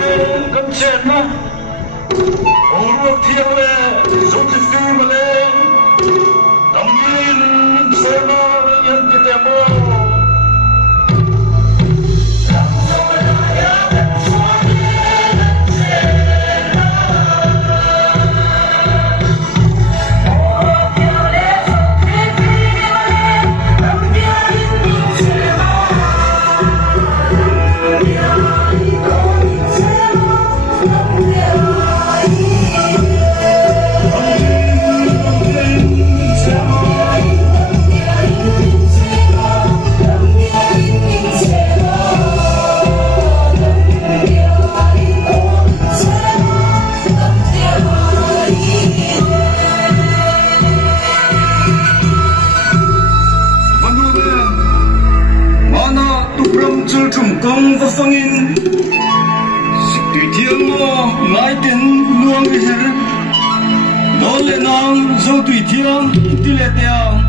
lên con trên nó ông ruột thiêng lên sống thì phi mà lên tầm nhìn sơ nó nhân cái tem mơ trùng công và phong in sự tùy thiêng nó ngài tên luôn cái gì đó là nàng dấu tùy thiêng tỷ lệ tiêu